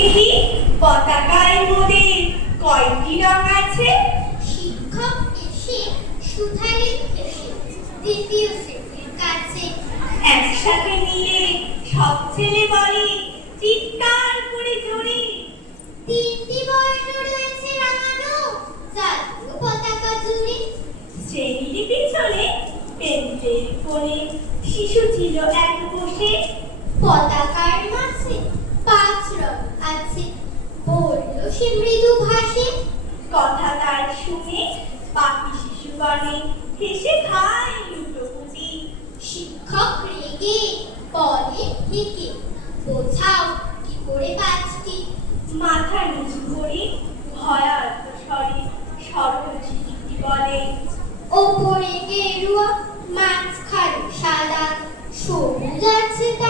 দেখি পতাকায় মোদের কয়টি রং আছে? শিক্ষক এসে সুধালি এসে দ্বিতীয় শ্রেণির কাছে একসাথে মিলে সব ছেলে বলে চিৎকার করে জোরে। তিনটি বর্ণ রয়েছে রাঙানো জাতীয় পতাকা জুড়ে শ্রেণির পিছনে বেঞ্চের কোণে। শিশু ছিল এক বসে। পতাকার মাঝে পাঁচ রং। আছে মৃদু ভাষে। কথা তার শুনে শিশুগণে হেসে খায় লুটোপুটি শিক্ষক রেগে বলে থেকে বোঝাও কি করে পাঁচটি? মাথা নিচু করে ভয়ার্ত স্বরে সরল শিশুটি বলে ওপরে গেরুয়া মাছ মাঝখানে সাদা সবুজ আছে তার।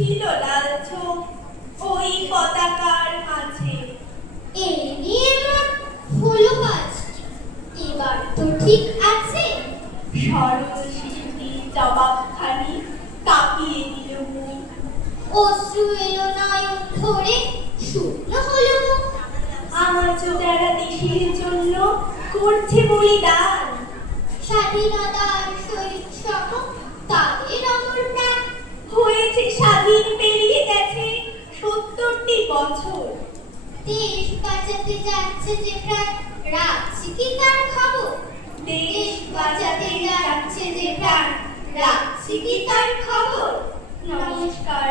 ছিল লাল চোখ ওই পতাকার মাঝে। এই নিয়ে মোট হলো পাঁচটি এবার তো ঠিক আছে। সরল শিশুটি জবাবখানি কাঁপিয়ে দিল মুখ। অশ্রু এলো নয়ন ধরে শূন্য হলো মুখ। আজও যারা দেশের জন্য করছে বলিদান। স্বাধীনতার সহিত সম তাদের স্বাধীন পেরিয়ে গেছে সত্তরটি বছর। দেশ বাঁচাতে যাচ্ছে যে প্রাণ রাখছি কি তার খবর? দেশ বাঁচাতে যাচ্ছে যে প্রাণ রাখছি কি তার খবর? নমস্কার।